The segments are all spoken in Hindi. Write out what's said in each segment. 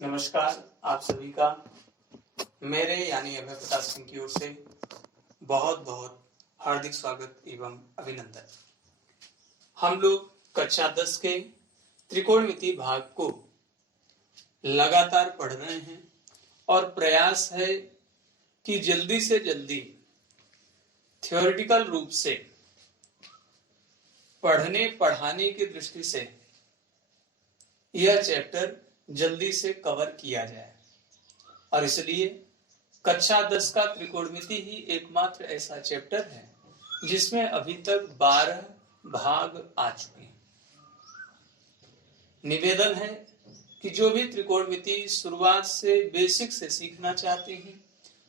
नमस्कार आप सभी का मेरे यानी अभय प्रताप सिंह की ओर से बहुत बहुत हार्दिक स्वागत एवं अभिनंदन। हम लोग कक्षा 10 के त्रिकोणमिति भाग को लगातार पढ़ रहे हैं और प्रयास है कि जल्दी से जल्दी थ्योरेटिकल रूप से पढ़ने पढ़ाने की दृष्टि से यह चैप्टर जल्दी से कवर किया जाए और इसलिए कक्षा 10 का त्रिकोणमिति ही एकमात्र ऐसा चैप्टर है जिसमें अभी तक 12 भाग आ चुके हैं। निवेदन है कि जो भी त्रिकोणमिति शुरुआत से बेसिक से सीखना चाहते हैं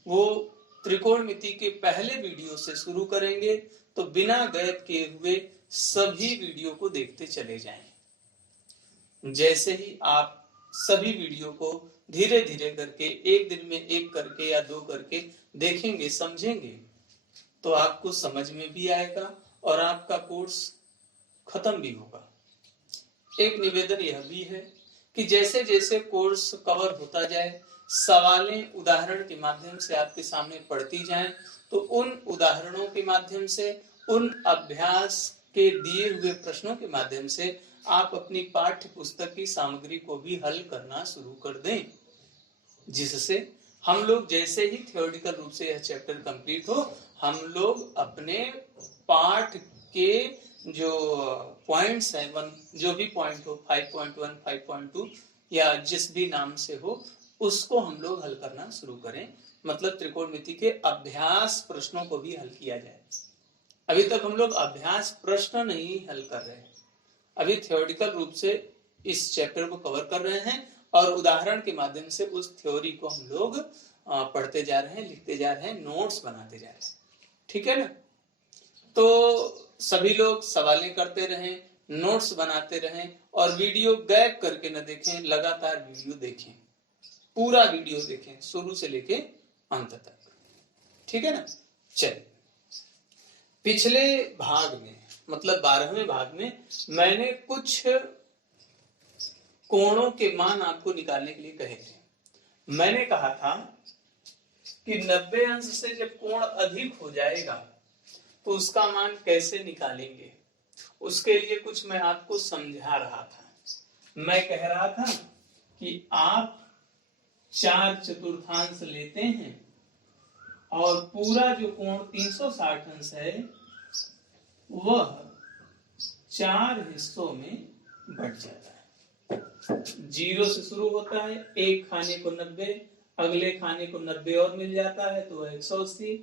वो त्रिकोणमिति के पहले वीडियो से शुरू करेंगे तो बिना गैप किए हुए सभी वीडियो को देखते चले जाएं। जैसे ही आप सभी वीडियो को धीरे धीरे करके एक दिन में एक करके या दो करके देखेंगे समझेंगे तो आपको समझ में भी आएगा और आपका कोर्स खत्म भी होगा। एक निवेदन यह भी है कि जैसे जैसे कोर्स कवर होता जाए सवालें उदाहरण के माध्यम से आपके सामने पढ़ती जाएं तो उन उदाहरणों के माध्यम से उन अभ्यास के दिए हुए प्रश्नों के माध्यम से आप अपनी पाठ्य पुस्तक की सामग्री को भी हल करना शुरू कर दें, जिससे हम लोग जैसे ही थ्योरेटिकल रूप से यह चैप्टर कंप्लीट हो हम लोग अपने पाठ के जो पॉइंट्स हैं जो भी पॉइंट हो 5.1 5.2 या जिस भी नाम से हो उसको हम लोग हल करना शुरू करें। मतलब त्रिकोणमिति के अभ्यास प्रश्नों को भी हल किया जाए। अभी तक हम लोग अभ्यास प्रश्न नहीं हल कर रहे हैं, अभी थ्योरेटिकल रूप से इस चैप्टर को कवर कर रहे हैं और उदाहरण के माध्यम से उस थ्योरी को हम लोग पढ़ते जा रहे हैं, लिखते जा रहे हैं, नोट्स बनाते जा रहे हैं। ठीक है ना? तो सभी लोग सवालें करते रहें, नोट्स बनाते रहें और वीडियो गैप करके न देखें, लगातार वीडियो देखें, पूरा वीडियो देखें शुरू से लेके अंत तक। ठीक है ना? चलिए, पिछले भाग में मतलब 12वें भाग में मैंने कुछ कोणों के मान आपको निकालने के लिए कहे थे। मैंने कहा था कि 90 अंश से जब कोण अधिक हो जाएगा तो उसका मान कैसे निकालेंगे, उसके लिए कुछ मैं आपको समझा रहा था। मैं कह रहा था कि आप 4/4 लेते हैं और पूरा जो कोण 360 अंश है वह 4 हिस्सों में बट जाता है। 0 से शुरू होता है, एक खाने को 90, अगले खाने को 90 और मिल जाता है तो 180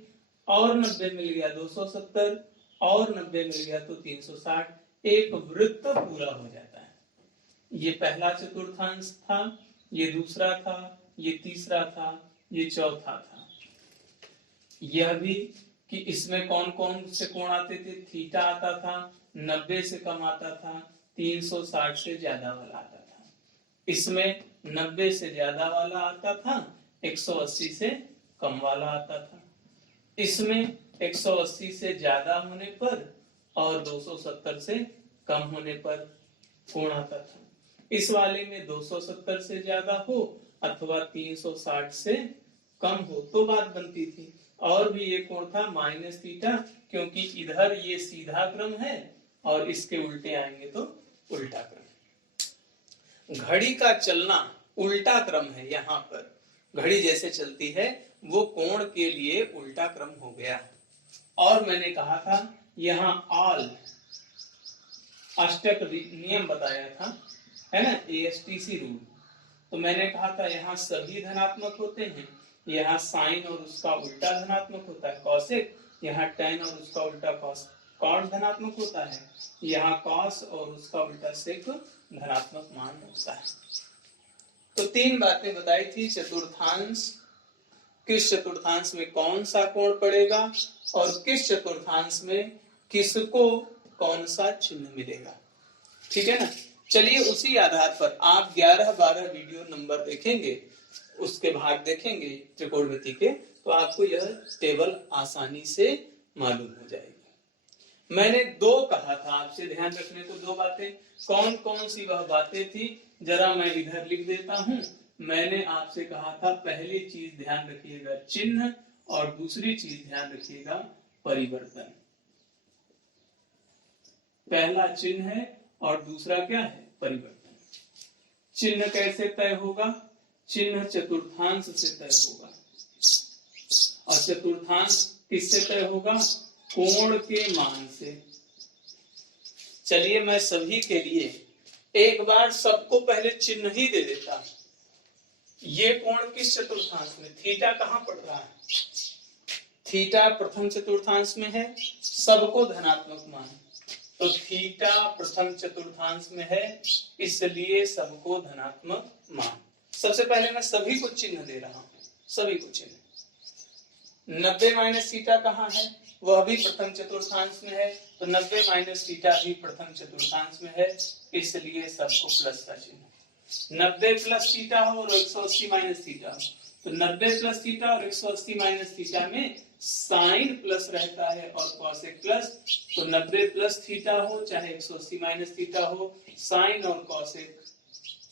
और 90 मिल गया 270 और 90 मिल गया तो 360। एक वृत्त पूरा हो जाता है। ये पहला चतुर्थांश था, ये दूसरा था, ये तीसरा था, ये चौथा था। यह भी कि इसमें कौन कौन से कोण आते थे। थीटा आता था, 90 से कम आता था, 360 से ज्यादा वाला आता था। इसमें 90 से ज्यादा वाला आता था, 180 से कम वाला आता था। इसमें 180 से ज्यादा होने पर और 270 से कम होने पर कोण आता था। इस वाले में 270 से ज्यादा हो अथवा 360 से कम हो तो बात बनती थी। और भी एक कोण था माइनस थीटा, क्योंकि इधर ये सीधा क्रम है और इसके उल्टे आएंगे तो उल्टा क्रम। घड़ी का चलना उल्टा क्रम है। यहाँ पर घड़ी जैसे चलती है वो कोण के लिए उल्टा क्रम हो गया। और मैंने कहा था यहाँ ऑल अष्टक नियम बताया था, है ना, ASTC रूल। तो मैंने कहा था यहाँ सभी धनात्मक होते हैं, यहाँ साइन और उसका उल्टा धनात्मक होता है कॉसेक, यहाँ टेन और उसका उल्टा कॉस धनात्मक होता है, यहाँ कॉस और उसका उल्टा सेक धनात्मक मान होता है। तो 3 बातें बताई थी। चतुर्थांश, किस चतुर्थांश में कौन सा कोण पड़ेगा और किस चतुर्थांश में किसको कौन सा चिन्ह मिलेगा। ठीक है ना? चलिए उसी आधार पर आप 11-12 वीडियो नंबर देखेंगे, उसके भाग देखेंगे त्रिकोणमिति के, तो आपको यह टेबल आसानी से मालूम हो जाएगी। मैंने 2 कहा था आपसे, ध्यान रखने को 2 बातें। कौन कौन सी वह बातें थी जरा मैं इधर लिख देता हूं मैंने आपसे कहा था पहली चीज ध्यान रखिएगा चिन्ह और दूसरी चीज ध्यान रखिएगा परिवर्तन। पहला चिन्ह है और दूसरा क्या है? परिवर्तन। चिन्ह कैसे तय होगा? चिन्ह चतुर्थांश से तय होगा और चतुर्थांश किससे तय होगा? कोण के मान से। चलिए मैं सभी के लिए एक बार सबको पहले चिन्ह ही दे देता। ये कोण किस चतुर्थांश में? थीटा कहाँ पड़ रहा है? थीटा प्रथम चतुर्थांश में है, सबको धनात्मक मान। तो थीटा प्रथम चतुर्थांश में है, इसलिए सबको धनात्मक मान। सबसे पहले मैं सभी को चिन्ह दे रहा हूं, सभी को चिन्ह। 90 माइनस थीटा कहाँ है? वह भी प्रथम चतुर्थांश में है, तो 90 माइनस थीटा भी प्रथम चतुर्थांश में है, इसलिए सबको प्लस का चिन्ह। 90 प्लस थीटा हो और 180 माइनस थीटा हो, तो 90 प्लस थीटा और 180 माइनस थीटा में साइन प्लस रहता है और कॉसेक प्लस। तो 90 प्लस थीटा हो चाहे 180 माइनस थीटा हो, साइन और कॉसेक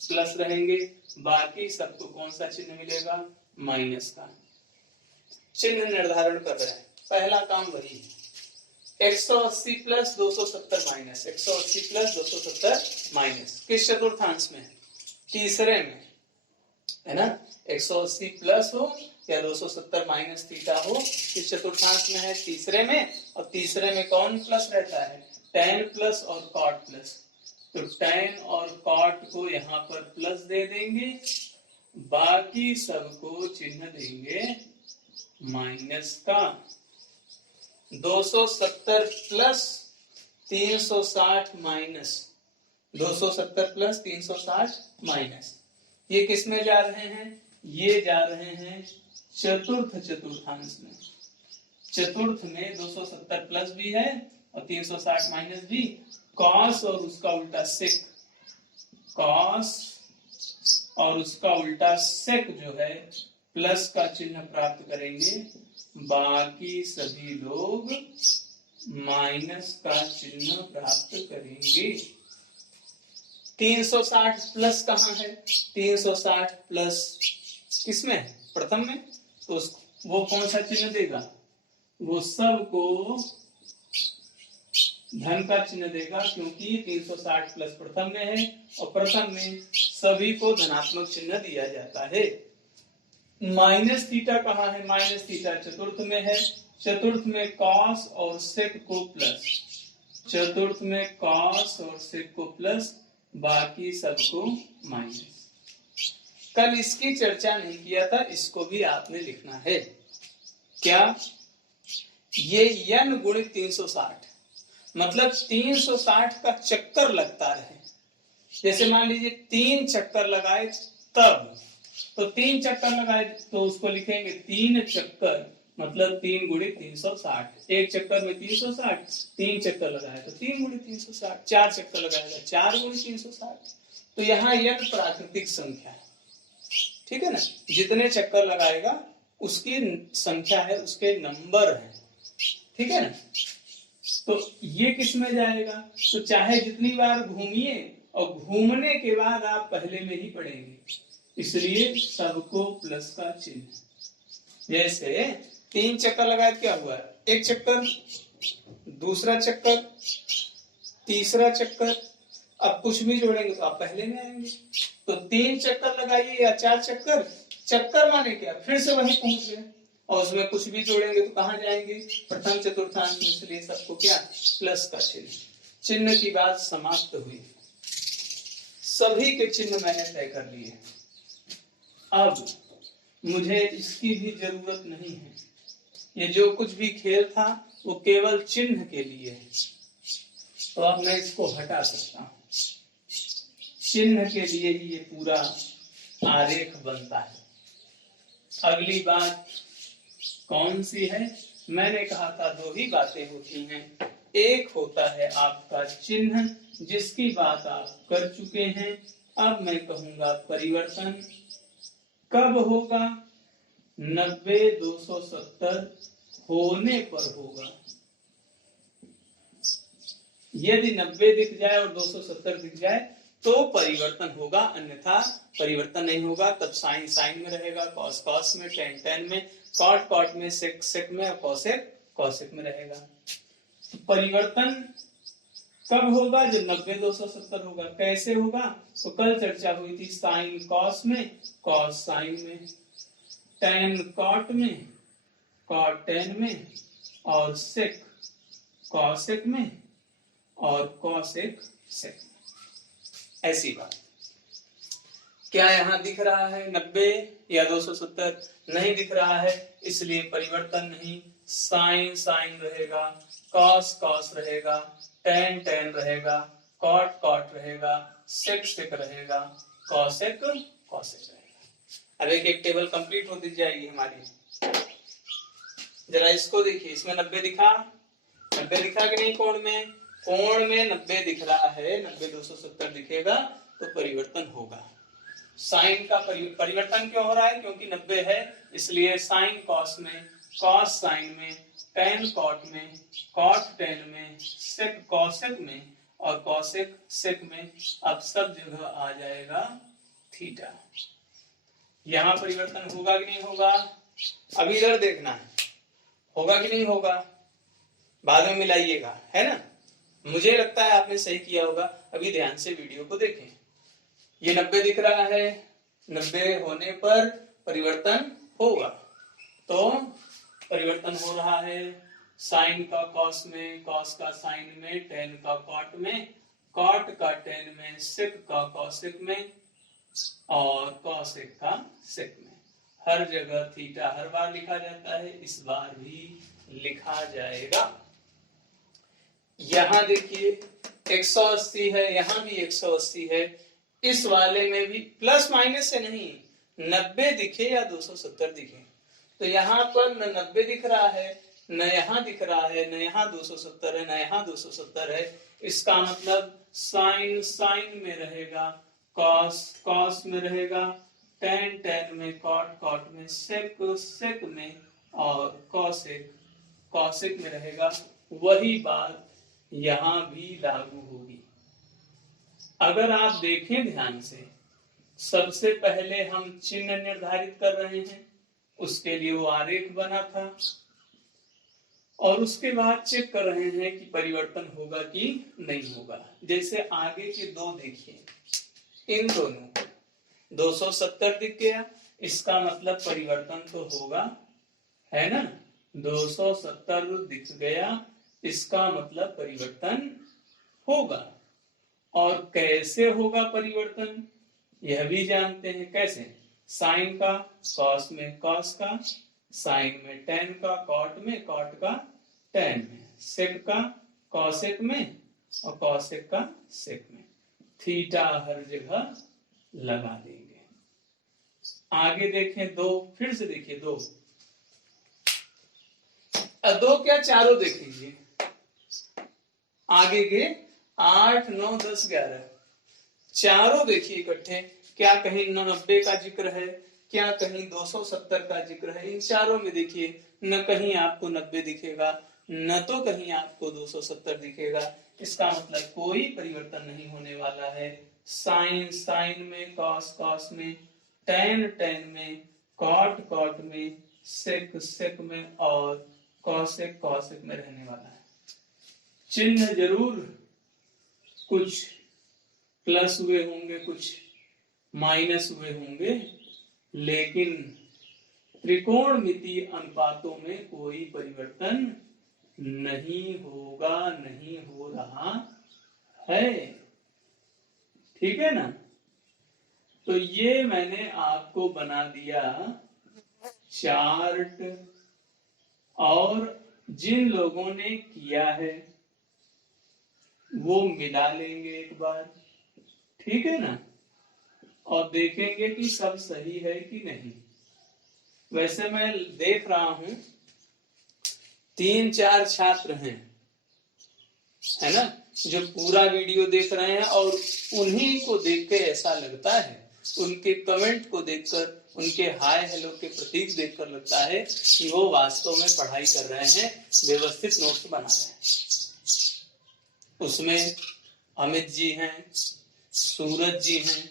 प्लस रहेंगे, बाकी सबको कौन सा चिन्ह मिलेगा? माइनस का। चिन्ह निर्धारण कर रहे हैं, पहला काम वही है। 180 प्लस 270 माइनस, 180 प्लस 270 माइनस किस चतुर्थांश में? तीसरे में है ना। 180 प्लस हो या 270 माइनस थीटा हो, किस चतुर्थांश में है? तीसरे में। और तीसरे में कौन प्लस रहता है? tan प्लस और cot प्लस। तो tan और cot को यहाँ पर प्लस दे देंगे, बाकी सबको चिन्ह देंगे माइनस का। 270 प्लस 360 माइनस, 270 प्लस 360 माइनस, ये किस में जा रहे हैं? ये जा रहे हैं चतुर्थ चतुर्थांश में। चतुर्थ में 270 प्लस भी है और 360 माइनस भी। कॉस और उसका उल्टा सेक, कॉस और उसका उल्टा सेक जो है प्लस का चिन्ह प्राप्त करेंगे, बाकी सभी लोग माइनस का चिन्ह प्राप्त करेंगे। 360 प्लस कहाँ है? 360 प्लस किसमें है? प्रथम में। तो वो कौन सा चिन्ह देगा? वो सबको धन का चिन्ह देगा, क्योंकि 360 प्लस प्रथम में है और प्रथम में सभी को धनात्मक चिन्ह दिया जाता है। माइनस थीटा कहाँ है? माइनस थीटा चतुर्थ में है, चतुर्थ में कॉस और सेक को प्लस, चतुर्थ में कॉस और सेक को प्लस, बाकी सबको माइनस। कल इसकी चर्चा नहीं किया था, इसको भी आपने लिखना है। क्या? ये n गुणित 360, मतलब 360 का चक्कर लगता रहे। जैसे मान लीजिए 3 चक्कर लगाए तब, तो 3 चक्कर लगाए तो उसको लिखेंगे 3 चक्कर, मतलब 3 गुणित 360। एक चक्कर में 360, 3 चक्कर लगाए तो 3 गुणित 360, 4 चक्कर लगाएगा 4 गुणित 360। तो यहाँ n प्राकृतिक संख्या है, ठीक है ना। जितने चक्कर लगाएगा उसकी संख्या है, उसके नंबर है, ठीक है ना। तो ये किस में जाएगा? तो चाहे जितनी बार घूमिए और घूमने के बाद आप पहले में ही पढ़ेंगे, इसलिए सबको प्लस का चिन्ह। जैसे 3 चक्कर लगाए क्या हुआ? एक चक्कर, दूसरा चक्कर, तीसरा चक्कर, अब कुछ भी जोड़ेंगे तो आप पहले में आएंगे। तो 3 चक्कर लगाइए या 4 चक्कर, चक्कर माने क्या? फिर से वहीं पहुंच गए, और उसमें कुछ भी जोड़ेंगे तो कहां जाएंगे? प्रथम चतुर्थांश में, इसलिए सबको क्या? प्लस का चिन्ह। चिन्ह की बात समाप्त हुई, सभी के चिन्ह मैंने तय कर लिए। अब मुझे इसकी भी जरूरत नहीं है, ये जो कुछ भी खेल था वो केवल चिन्ह के लिए है, तो अब मैं इसको हटा सकता हूं। चिन्ह के लिए ही ये पूरा आरेख बनता है। अगली बात कौन सी है? मैंने कहा था 2 ही बातें होती हैं। एक होता है आपका चिन्ह, जिसकी बात आप कर चुके हैं। अब मैं कहूंगा परिवर्तन कब होगा? 90 270 होने पर होगा। यदि 90 दिख जाए और 270 दिख जाए तो परिवर्तन होगा, अन्यथा परिवर्तन नहीं होगा। तब साइन साइन में रहेगा, कॉस कॉस में, टेन टेन में, कॉट कॉट में, सेक सेक में और कॉसेक कॉसेक में रहेगा। परिवर्तन कब होगा? जब 90 270 होगा। कैसे होगा? तो कल चर्चा हुई थी, साइन कॉस में, कॉस साइन में, टेन कॉट में, कॉट टेन में और सेक कॉसेक में और कॉसेक सेक में। ऐसी बात। क्या यहाँ दिख रहा है 90 या 270? नहीं दिख रहा है, इसलिए परिवर्तन नहीं। साइन साइन रहेगा, कॉस कॉस रहेगा, टेन टेन रहेगा, कॉट कॉट रहेगा, सेक सेक रहेगा, कॉसेक कॉसेक रहेगा। अब एक एक टेबल कंप्लीट होती जाएगी हमारी। जरा इसको देखिए, इसमें 90 दिखा, 90 दिखा कि नहीं? कोण में, कोण में 90 दिख रहा है, 90 270 दिखेगा तो परिवर्तन होगा। साइन का परिवर्तन क्यों हो रहा है? क्योंकि 90 है, इसलिए साइन कॉस में, कॉस साइन में, टेन कॉट में, कॉट टेन में, सेक कॉसेक में और कॉसेक सेक में। अब सब जगह आ जाएगा थीटा। यहाँ परिवर्तन होगा कि नहीं होगा? अब इधर देखना है, होगा कि नहीं होगा? बाद में मिलाइएगा, है ना? मुझे लगता है आपने सही किया होगा। अभी ध्यान से वीडियो को देखें। ये 90 दिख रहा है, 90 होने पर परिवर्तन होगा। तो परिवर्तन हो रहा है साइन का कॉस में, कॉस का साइन में, टेन का कॉट में, कॉट का टेन में, सेक का कॉसेक में और कॉसेक का सेक में। हर जगह थीटा हर बार लिखा जाता है, इस बार भी लिखा जाएगा। यहां देखिए 180 है, यहां भी 180 है। इस वाले में भी प्लस माइनस से नहीं, 90 दिखे या 270 दिखे, तो यहाँ पर न 90 दिख रहा है, न यहाँ दिख रहा है, न यहाँ 270 है, न यहाँ 270 है। इसका मतलब साइन साइन में रहेगा, कॉस कॉस में रहेगा, टेन टेन में, कॉट कॉट में, सेक सेक में और कॉसेक कॉसेक में रहेगा। वही बात यहाँ भी लागू होगी। अगर आप देखें ध्यान से, सबसे पहले हम चिन्ह निर्धारित कर रहे हैं, उसके लिए वो आरेख बना था, और उसके बाद चेक कर रहे हैं कि परिवर्तन होगा कि नहीं होगा। जैसे आगे के दो देखिए, इन दोनों 270 दिख गया, इसका मतलब परिवर्तन तो होगा, है ना? 270 दिख गया, इसका मतलब परिवर्तन होगा। और कैसे होगा परिवर्तन, यह भी जानते हैं। कैसे? साइन का कॉस में, कॉस का साइन में, टेन का कॉट में, कॉट का टेन में, सेक का कॉसेक में और कॉसेक का सेक में। थीटा हर जगह लगा देंगे। आगे देखें दो, फिर से देखिए दो, दो क्या चारों देख लीजिए। आगे के 8 9 10 11 चारों देखिए इकट्ठे। क्या कहीं 90 का जिक्र है, क्या कहीं 270 का जिक्र है? इन चारों में देखिए, न कहीं आपको 90 दिखेगा, न तो कहीं आपको 270 दिखेगा। इसका मतलब कोई परिवर्तन नहीं होने वाला है। साइन साइन में, कॉस कॉस में, टेन टेन में, कॉट कॉट में, सेक सेक में और कॉसेक कॉसेक में रहने वाला है। चिन्ह जरूर कुछ प्लस हुए होंगे, कुछ माइनस हुए होंगे, लेकिन त्रिकोणमितीय अनुपातों में कोई परिवर्तन नहीं होगा, नहीं हो रहा है। ठीक है ना? तो ये मैंने आपको बना दिया चार्ट, और जिन लोगों ने किया है वो मिला लेंगे एक बार, ठीक है ना? और देखेंगे कि सब सही है कि नहीं। वैसे मैं देख रहा हूं 3-4 छात्र हैं, है ना, जो पूरा वीडियो देख रहे हैं, और उन्हीं को देख के ऐसा लगता है, उनके कमेंट को देखकर, उनके हाय हेलो के प्रतीक देखकर लगता है कि वो वास्तव में पढ़ाई कर रहे हैं, व्यवस्थित नोट्स बना रहे हैं। उसमें अमित जी हैं, सूरज जी हैं,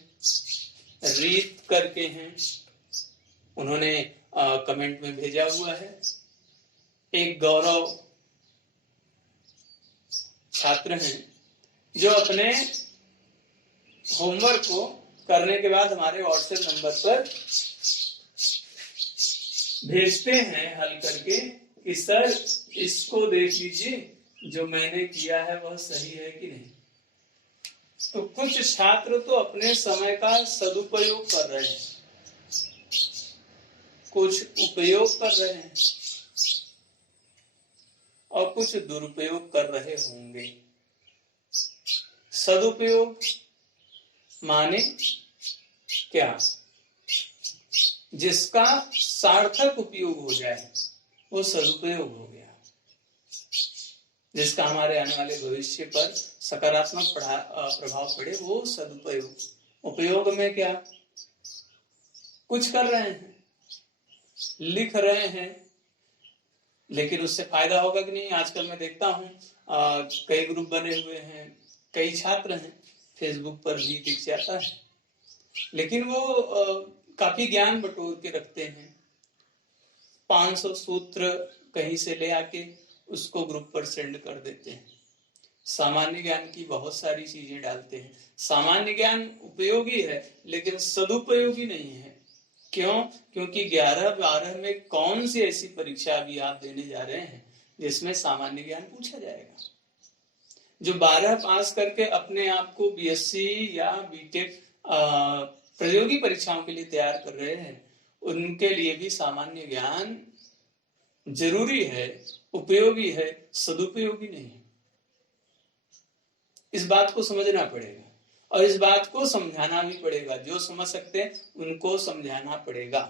रीत करके हैं, उन्होंने कमेंट में भेजा हुआ है। एक गौरव छात्र हैं जो अपने होमवर्क को करने के बाद हमारे व्हाट्सएप नंबर पर भेजते हैं हल करके कि सर इसको देख लीजिए, जो मैंने किया है वह सही है कि नहीं। तो कुछ छात्र तो अपने समय का सदुपयोग कर रहे हैं, कुछ उपयोग कर रहे हैं और कुछ दुरुपयोग कर रहे होंगे। सदुपयोग माने क्या? जिसका सार्थक उपयोग हो जाए वो सदुपयोग हो गया, जिसका हमारे आने वाले भविष्य पर सकारात्मक प्रभाव पड़े वो सदुपयोग। उपयोग में क्या? कुछ कर रहे हैं, लिख रहे हैं, लेकिन उससे फायदा होगा कि नहीं? आजकल मैं देखता हूँ कई ग्रुप बने हुए हैं, कई छात्र हैं, फेसबुक पर भी दिख जाता है, लेकिन वो काफी ज्ञान बटोर के रखते हैं। 500 सूत्र कहीं से ले आके उसको ग्रुप पर सेंड कर देते हैं। सामान्य ज्ञान की बहुत सारी चीजें डालते हैं। सामान्य ज्ञान उपयोगी है लेकिन सदुपयोगी नहीं है। क्यों? क्योंकि 11-12 में कौन सी ऐसी परीक्षा अभी आप देने जा रहे हैं जिसमें सामान्य ज्ञान पूछा जाएगा? जो 12 पास करके अपने आप को बीएससी या बीटेक प्रतियोगी परीक्षाओं के लिए तैयार कर रहे हैं, उनके लिए भी सामान्य ज्ञान जरूरी है, उपयोगी है, सदुपयोगी नहीं। इस बात को समझना पड़ेगा और इस बात को समझाना भी पड़ेगा। जो समझ सकते हैं उनको समझाना पड़ेगा।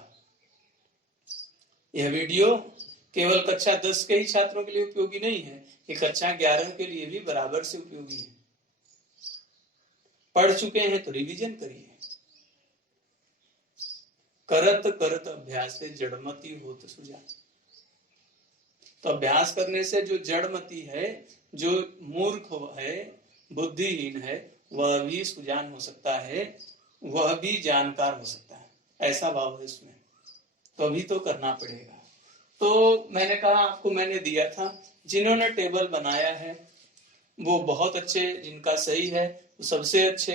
यह वीडियो केवल कक्षा 10 के ही छात्रों के लिए उपयोगी नहीं है, ये कक्षा 11 के लिए भी बराबर से उपयोगी है। पढ़ चुके हैं तो रिवीजन करिए। करत करत अभ्यास से जड़मति होत सुजान। तो अभ्यास करने से जो जड़मति है, जो मूर्ख है, बुद्धिहीन है, वह भी सुजान हो सकता है, वह भी जानकार हो सकता है। ऐसा भाव है इसमें, तो अभी तो करना पड़ेगा। तो मैंने कहा आपको, मैंने दिया था, जिन्होंने टेबल बनाया है वो बहुत अच्छे, जिनका सही है वो सबसे अच्छे,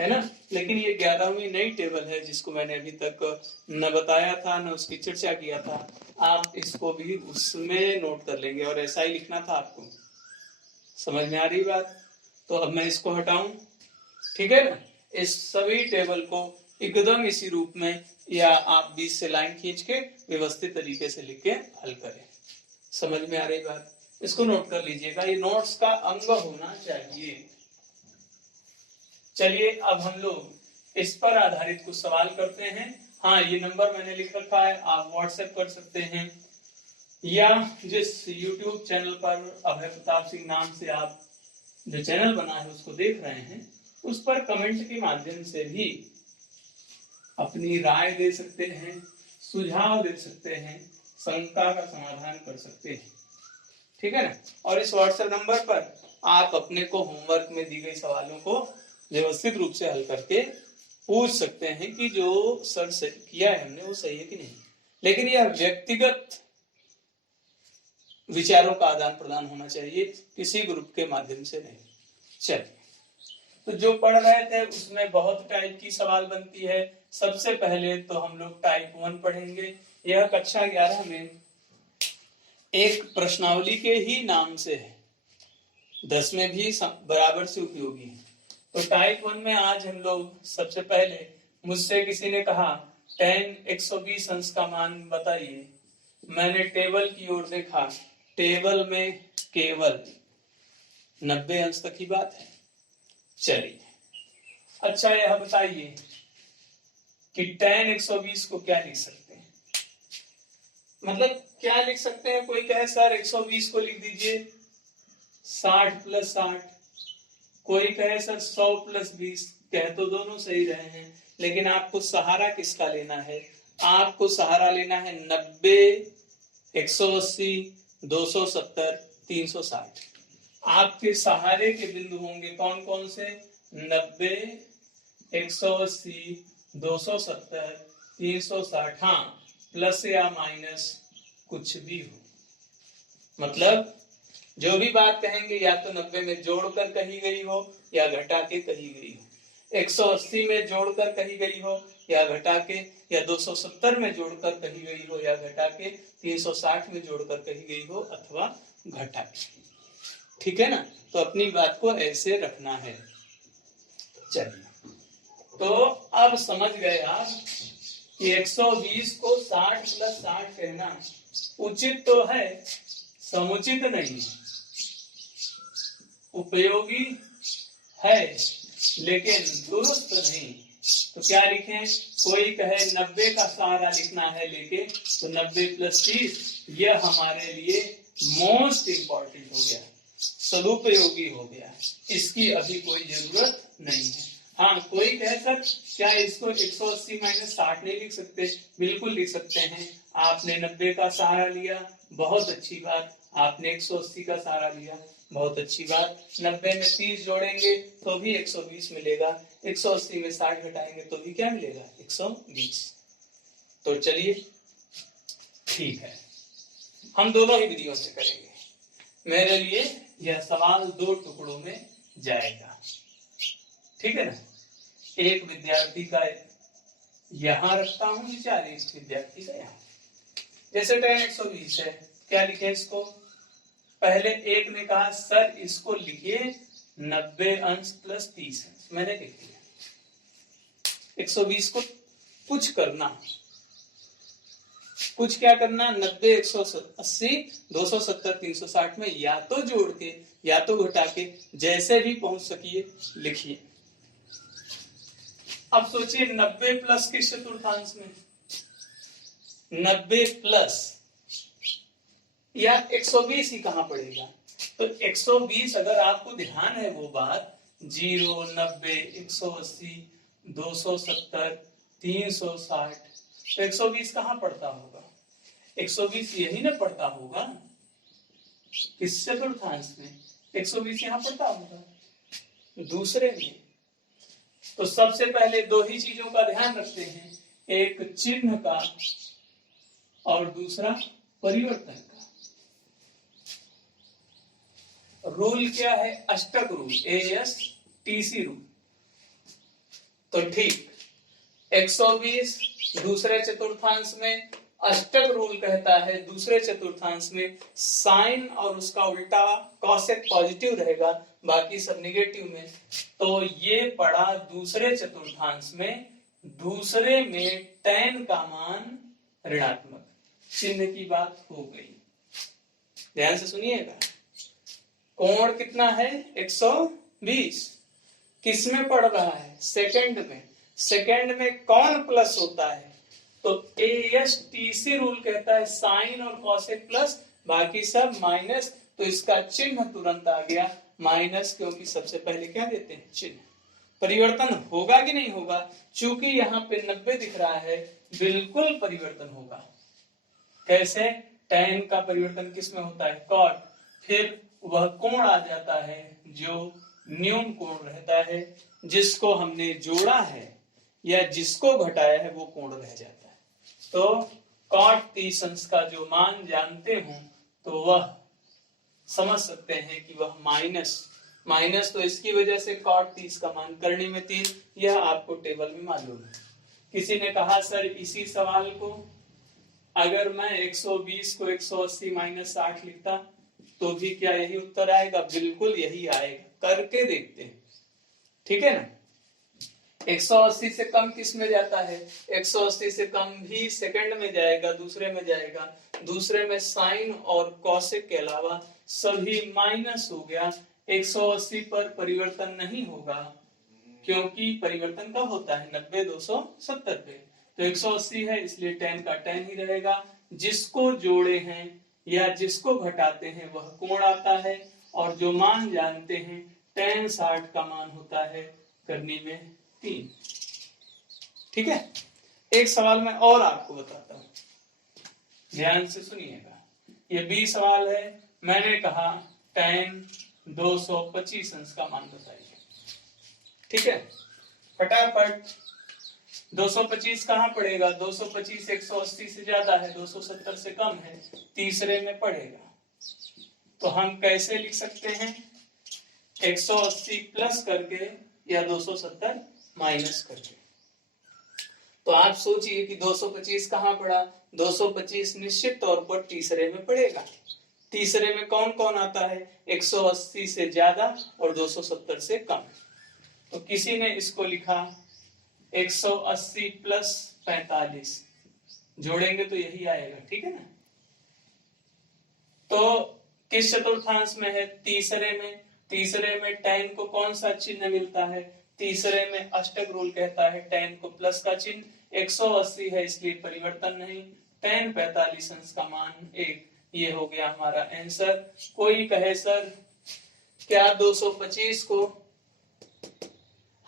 है ना। लेकिन ये 11वीं नई टेबल है जिसको मैंने अभी तक न बताया था न उसकी चर्चा किया था। आप इसको भी उसमें नोट कर लेंगे और ऐसा ही लिखना था आपको। समझ में आ रही बात? तो अब मैं इसको हटाऊं, ठीक है ना। इस सभी टेबल को एकदम इसी रूप में, या आप 20 से लाइन खींच के व्यवस्थित तरीके से लिख के हल करें। समझ में आ रही बात? इसको नोट कर लीजिएगा, ये नोट्स का अंग होना चाहिए। चलिए अब हम लोग इस पर आधारित कुछ सवाल करते हैं। हाँ, ये नंबर मैंने लिख रखा है, आप व्हाट्सएप कर सकते हैं, या जिस YouTube चैनल पर अभय प्रताप सिंह नाम से आप जो चैनल बना है उसको देख रहे हैं, उस पर कमेंट के माध्यम से भी अपनी राय दे सकते हैं, सुझाव दे सकते हैं, शंका का समाधान कर सकते हैं, ठीक है ना। और इस व्हाट्सएप नंबर पर आप अपने को होमवर्क में दी गई सवालों को व्यवस्थित रूप से हल करके पूछ सकते हैं कि जो सर से किया है हमने वो सही है कि नहीं। लेकिन यह व्यक्तिगत विचारों का आदान प्रदान होना चाहिए, किसी ग्रुप के माध्यम से नहीं। चलिए, तो जो पढ़ रहे थे उसमें बहुत टाइप की सवाल बनती है। सबसे पहले तो हम लोग टाइप 1 पढ़ेंगे। यह कक्षा 11 में एक प्रश्नावली के ही नाम से है, 10 में भी बराबर से उपयोगी है। तो टाइप 1 में आज हम लोग सबसे पहले, मुझसे किसी ने कहा 10 120 अंश का मान बताइए। मैंने टेबल की ओर देखा, टेबल में केवल 90 अंश तक की बात है। चलिए, अच्छा यह बताइए कि tan 120 को क्या लिख सकते हैं? मतलब क्या लिख सकते हैं? कोई कहे सर 120 को लिख दीजिए 60 + 60, कोई कहे सर 100 + 20। कह तो दोनों सही रहे हैं, लेकिन आपको सहारा किसका लेना है? आपको सहारा लेना है 90, 180, 270, 360। आपके सहारे के बिंदु होंगे कौन कौन से? 90, 180, 270, 360, हाँ प्लस या माइनस कुछ भी हो, मतलब जो भी बात कहेंगे या तो 90 में जोड़कर कही गई हो या घटा के कही गई हो, 180 में जोड़कर कही गई हो या घटा के, या 270 में जोड़कर कही गई हो या घटा के, 360 में जोड़कर कही गई हो अथवा घटा के। ठीक है ना, तो अपनी बात को ऐसे रखना है। चलिए, तो अब समझ गए आप कि 120 को 60 + 60 कहना उचित तो है, समुचित नहीं, उपयोगी है लेकिन दुरुस्त नहीं। तो क्या लिखें? कोई कहे 90 का सहारा लिखना है लेके, तो 90 + 30 यह हमारे लिए मोस्ट इंपॉर्टेंट हो गया, सदुपयोगी हो गया, इसकी अभी कोई जरूरत नहीं है। हाँ, कोई कहे सर क्या इसको 180 - 60 नहीं लिख सकते? बिल्कुल लिख सकते हैं। आपने 90 का सहारा लिया, बहुत अच्छी बात। आपने 180 का सहारा लिया, बहुत अच्छी बात। 90 में 30 जोड़ेंगे तो भी 120 मिलेगा, 180 में 60 घटाएंगे तो भी क्या मिलेगा? 120। तो चलिए ठीक है, हम दोनों ही विधियों से करेंगे। मेरे लिए यह सवाल 2 टुकड़ों में जाएगा, ठीक है ना। एक विद्यार्थी का यहां रखता हूं विचार, एक विद्यार्थी का यहाँ। जैसे tan 120 है, क्या लिखे इसको? पहले एक ने कहा सर इसको लिखिए 90 अंश + 30 अंश, मैंने लिख दिया। 120 को कुछ करना, कुछ क्या करना? 90, 180, 270, 360 में या तो जोड़ के या तो घटा के जैसे भी पहुंच सकिए लिखिए। अब सोचिए 90 प्लस किस चतुर्थांश में? 90 प्लस या 120 ही कहां पड़ेगा? तो 120 अगर आपको ध्यान है वो बात, 0, 90, 180, 270, 360, तो 120 कहां पड़ता होगा? 120 यही ना पड़ता होगा, किस चतुर्थांश में? 120 यहां पड़ता होगा दूसरे में। तो सबसे पहले 2 ही चीजों का ध्यान रखते हैं, एक चिन्ह का और दूसरा परिवर्तन का। रूल क्या है? अष्टक रूल, ASTC रूल। तो ठीक, 120 दूसरे चतुर्थांश में, अष्टक रूल कहता है दूसरे चतुर्थांश में साइन और उसका उल्टा कॉसेक पॉजिटिव रहेगा, बाकी सब निगेटिव में। तो ये पड़ा दूसरे चतुर्थांश में, दूसरे में tan का मान ऋणात्मक, चिन्ह की बात हो गई। ध्यान से सुनिएगा, कोण कितना है? 120। किस में पड़ रहा है? सेकंड में। सेकंड में कौन प्लस होता है? तो ASTC रूल कहता है साइन और कॉसेक प्लस, बाकी सब माइनस। तो इसका चिन्ह तुरंत आ गया माइनस, क्योंकि सबसे पहले क्या देते हैं? चिन्ह। परिवर्तन होगा कि नहीं होगा? चूंकि यहाँ पे 90 दिख रहा है, बिल्कुल परिवर्तन होगा। कैसे? tan का परिवर्तन किस में होता है? cot। फिर वह कोण आ जाता है जो न्यून कोण रहता है, जिसको हमने जोड़ा है या जिसको घटाया है वो कोण रह जाता है। तो cot 30 अंश का जो मान जानते हो तो वह समझ सकते हैं कि वह माइनस, तो इसकी वजह से cot 30 का मान करने में 3, यह आपको टेबल में मालूम है। किसी ने कहा सर इसी सवाल को अगर मैं 120 को 180 - 60 लिखता तो भी क्या यही उत्तर आएगा? बिल्कुल यही आएगा, करके देखते हैं, ठीक है ना। 180 से कम किस में जाता है? 180 से कम भी सेकंड में जाएगा, दूसरे में जाएगा। दूसरे में साइन और कॉसेक के अलावा सभी माइनस हो गया। 180 पर परिवर्तन नहीं होगा, क्योंकि परिवर्तन कब होता है? 90, 270 पे। तो 180 है इसलिए tan का tan ही रहेगा। जिसको जोड़े हैं या जिसको घटाते हैं वह कोण आता है, और जो मान जानते हैं tan 60 का मान होता है करनी में 3। ठीक है, एक सवाल मैं और आपको बताता हूं, ध्यान से सुनिएगा। ये B सवाल है, मैंने कहा tan 225 अंश का मान बताइए। ठीक है, फटाफट 225 कहाँ पड़ेगा? 225 180 से ज्यादा है, 270 से कम है, तीसरे में पड़ेगा। तो हम कैसे लिख सकते हैं? 180 प्लस करके या 270 माइनस करके। तो आप सोचिए कि 225 कहाँ पड़ा? 225 निश्चित तौर पर तीसरे में पड़ेगा। तीसरे में कौन कौन आता है? 180 से ज्यादा और 270 से कम। तो किसी ने इसको लिखा 180 प्लस 45, जोड़ेंगे तो यही आएगा, ठीक है ना। तो किस चतुर्थांश में है? तीसरे में। तीसरे में tan को कौन सा चिन्ह मिलता है? तीसरे में अष्टक रूल कहता है tan को प्लस का चिन्ह, 180 है इसलिए परिवर्तन नहीं, tan 45 अंश का मान 1। ये हो गया हमारा आंसर। कोई कहे सर क्या 225 को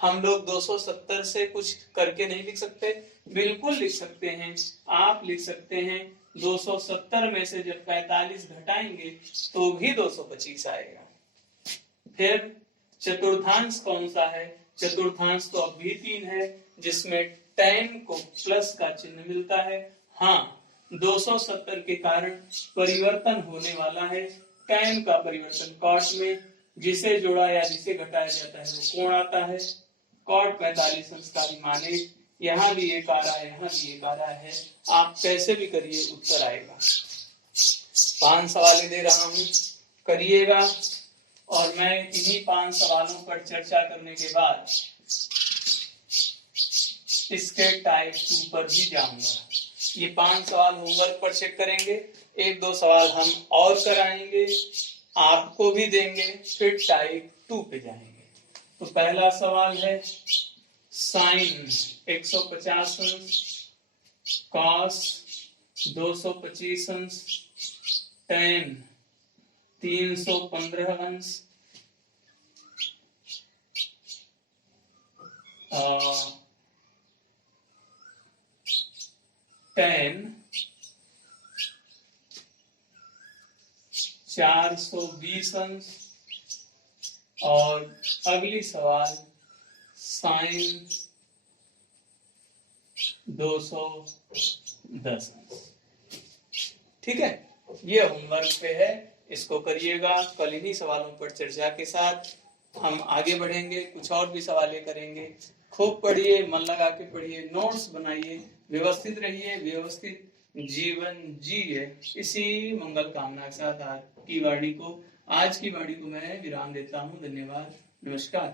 हम लोग 270 से कुछ करके नहीं लिख सकते? बिल्कुल लिख सकते हैं। आप लिख सकते हैं 270 में से जब 45 घटाएंगे तो भी 225 आएगा। फिर चतुर्थांश कौन सा है? चतुर्थांश तो अब भी 3 है, जिसमें tan को प्लस का चिन्ह मिलता है। हाँ, 270 के कारण परिवर्तन होने वाला है। tan का परिवर्तन cot में, जिसे जोड़ा या जिसे घटाया जाता है वो कोण आता है। cot 45 अंश का भी मान 1। यहाँ भी एक आ रहा है, यहाँ भी एक आ रहा है। आप कैसे भी करिए उत्तर आएगा। 5 सवाल दे रहा हूं, करिएगा। और मैं इन्हीं 5 सवालों पर चर्चा करने के बाद इसके टाइप 2 पर भी जाऊंगा। ये 5 सवाल होमवर्क पर चेक करेंगे, 1-2 सवाल हम और कराएंगे, आपको भी देंगे, फिर टाइप 2 पे जाएंगे। तो पहला सवाल है साइन 150 अंश, कॉस 225 अंश, tan 315 अंश, tan 420 अंश, और अगली सवाल साइन 210 अंश। ठीक है, ये होमवर्क पे है, इसको करिएगा। कल इन्हीं सवालों पर चर्चा के साथ हम आगे बढ़ेंगे, कुछ और भी सवालें करेंगे। खूब पढ़िए, मन लगा के पढ़िए, नोट्स बनाइए, व्यवस्थित रहिए, व्यवस्थित जीवन जिए। इसी मंगल कामना के साथ आज की वाणी को मैं विराम देता हूँ। धन्यवाद, नमस्कार।